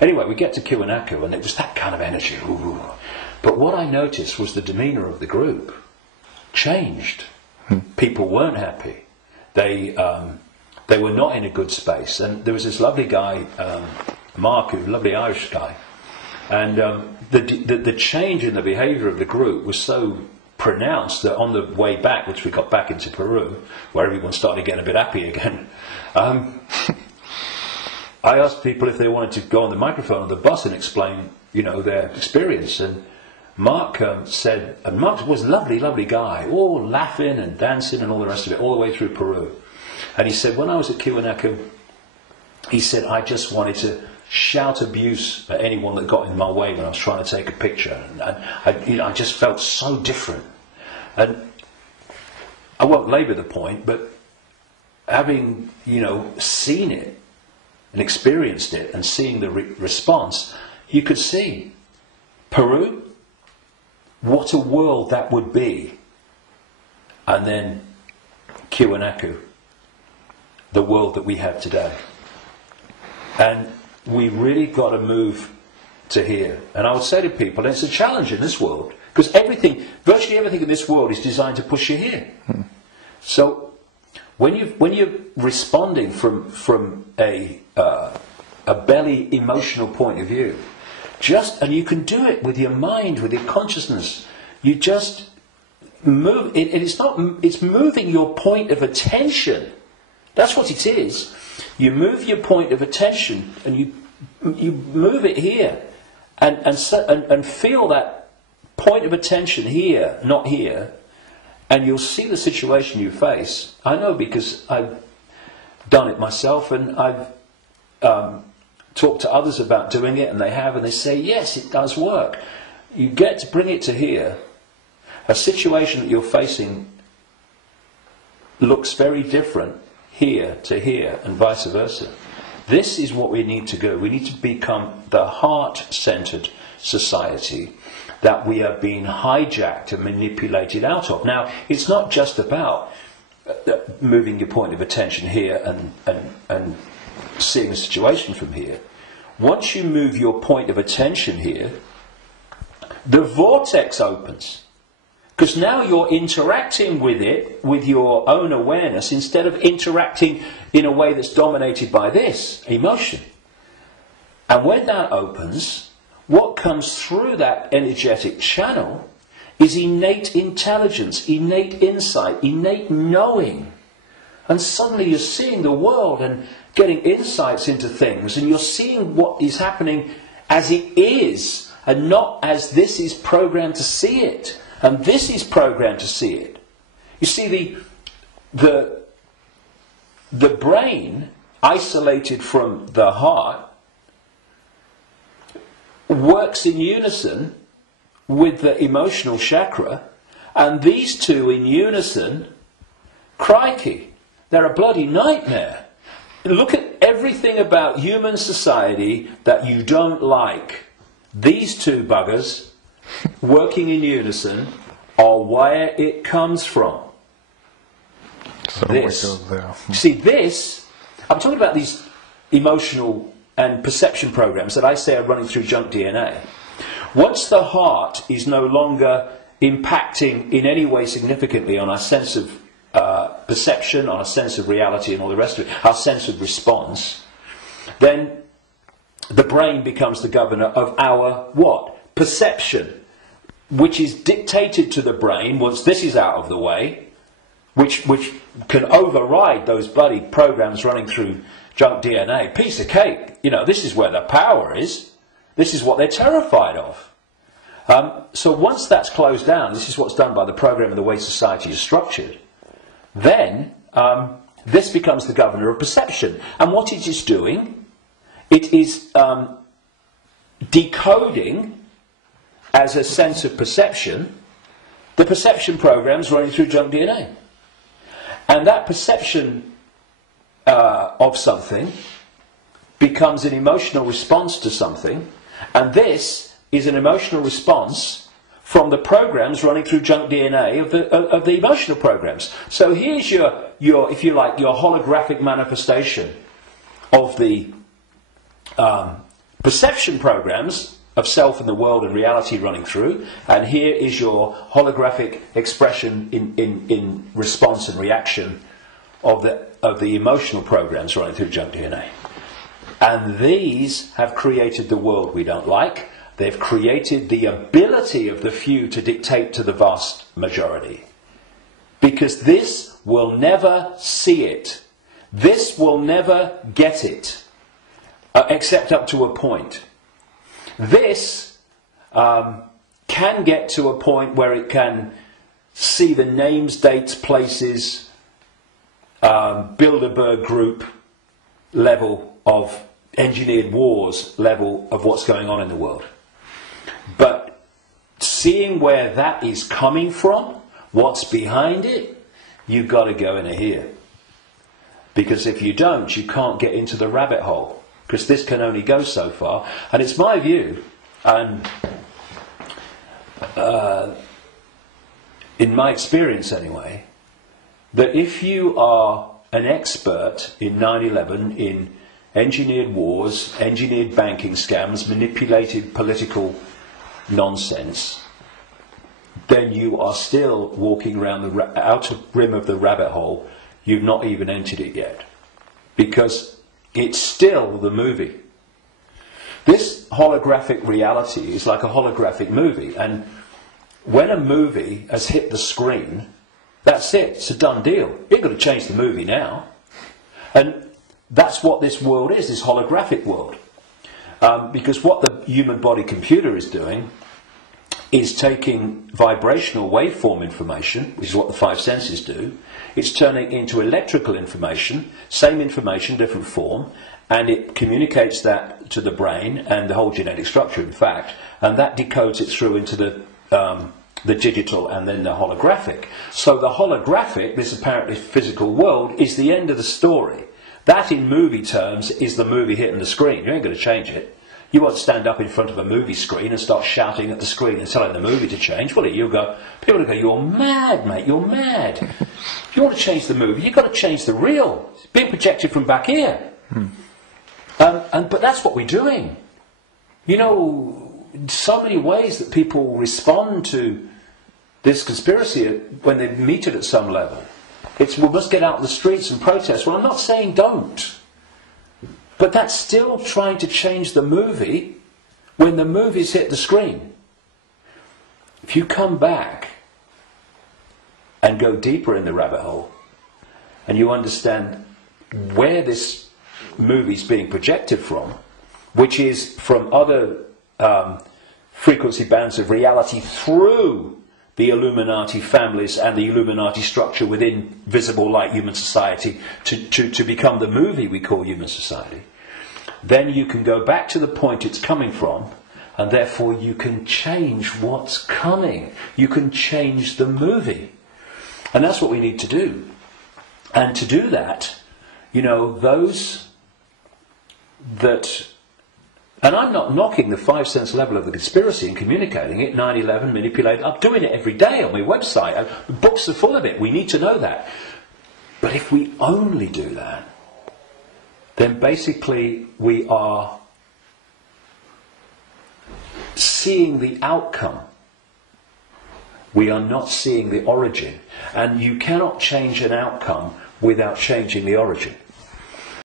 Anyway, we get to Kiwanaku, and it was that kind of energy. Ooh. But what I noticed was the demeanour of the group changed. People weren't happy. They were not in a good space. And there was this lovely guy, Mark, a lovely Irish guy, and the change in the behaviour of the group was so pronounced that on the way back, which we got back into Peru, where everyone started getting a bit happy again, I asked people if they wanted to go on the microphone on the bus and explain, you know, their experience. And Mark said, and Mark was a lovely, lovely guy, all laughing and dancing and all the rest of it, all the way through Peru. And he said, when I was at Kiwanaku, he said, I just wanted to shout abuse at anyone that got in my way when I was trying to take a picture. And I just felt so different. And I won't labour the point, but having, you know, seen it and experienced it and seeing the response, you could see Peru, what a world that would be. And then Kiwanaku, the world that we have today. And we really got to move to here. And I would say to people, and it's a challenge in this world, because everything, virtually everything in this world is designed to push you here. So when you're responding from a belly emotional point of view, and you can do it with your mind, with your consciousness, you just move. It's moving your point of attention. That's what it is. You move your point of attention, and you move it here, and feel that point of attention here, not here, and you'll see the situation you face. I know because I've done it myself, and I've talked to others about doing it, and they have, and they say, yes, it does work. You get to bring it to here. A situation that you're facing looks very different here to here, and vice versa. This is what we need to do. We need to become the heart-centered society that we are being hijacked and manipulated out of. Now, it's not just about moving your point of attention here and seeing the situation from here. Once you move your point of attention here, the vortex opens. Because now you're interacting with it, with your own awareness, instead of interacting in a way that's dominated by this emotion. And when that opens, what comes through that energetic channel is innate intelligence, innate insight, innate knowing. And suddenly you're seeing the world and getting insights into things, and you're seeing what is happening as it is, and not as this is programmed to see it. And this is programmed to see it. You see, the brain, isolated from the heart, works in unison with the emotional chakra, and these two in unison, crikey, they're a bloody nightmare. Look at everything about human society that you don't like. These two buggers working in unison are where it comes from. So this. we go there. See, this, I'm talking about these emotional and perception programs that I say are running through junk DNA. Once the heart is no longer impacting in any way significantly on our sense of perception, on our sense of reality and all the rest of it, our sense of response, then the brain becomes the governor of our what? Perception, which is dictated to the brain once this is out of the way, which can override those bloody programs running through junk DNA. Piece of cake. You know, this is where the power is. This is what they're terrified of. So once that's closed down, this is what's done by the program and the way society is structured, then this becomes the governor of perception. And what it is doing, it is decoding as a sense of perception, the perception programs running through junk DNA. And that perception of something becomes an emotional response to something, and this is an emotional response from the programs running through junk DNA of the emotional programs. So here's your, if you like, your holographic manifestation of the perception programs of self and the world and reality running through, and here is your holographic expression in response and reaction of the emotional programs running through junk DNA. And these have created the world we don't like. They've created the ability of the few to dictate to the vast majority. Because this will never see it. This will never get it. Except up to a point. This can get to a point where it can see the names, dates, places, Bilderberg group level of engineered wars level of what's going on in the world. But seeing where that is coming from, what's behind it, you've got to go into here. Because if you don't, you can't get into the rabbit hole. Because this can only go so far. And it's my view, and in my experience anyway, that if you are an expert in 9/11, in engineered wars, engineered banking scams, manipulated political nonsense, then you are still walking around the outer rim of the rabbit hole. You've not even entered it yet. Because it's still the movie. This holographic reality is like a holographic movie. And when a movie has hit the screen, that's it. It's a done deal. You're going to change the movie now. And that's what this world is, this holographic world. Because what the human body computer is doing is taking vibrational waveform information, which is what the five senses do. It's turning it into electrical information, same information, different form, and it communicates that to the brain and the whole genetic structure, in fact, and that decodes it through into the digital and then the holographic. So the holographic, this apparently physical world, is the end of the story. That, in movie terms, is the movie hitting the screen. You ain't going to change it. You won't stand up in front of a movie screen and start shouting at the screen and telling the movie to change, will you? People will go, you're mad, mate, you're mad. If you want to change the movie, you've got to change the reel. It's being projected from back here. But that's what we're doing. You know, so many ways that people respond to this conspiracy when they meet it at some level. It's, we must get out in the streets and protest. Well, I'm not saying don't. But that's still trying to change the movie when the movie's hit the screen. If you come back and go deeper in the rabbit hole and you understand where this movie's being projected from, which is from other frequency bands of reality through the Illuminati families and the Illuminati structure within visible light human society to become the movie we call human society, then you can go back to the point it's coming from, and therefore you can change what's coming. You can change the movie. And that's what we need to do. And to do that, you know, those that... And I'm not knocking the five sense level of the conspiracy and communicating it, 9/11, manipulate. I'm doing it every day on my website. The books are full of it. We need to know that. But if we only do that, then basically we are seeing the outcome. We are not seeing the origin. And you cannot change an outcome without changing the origin.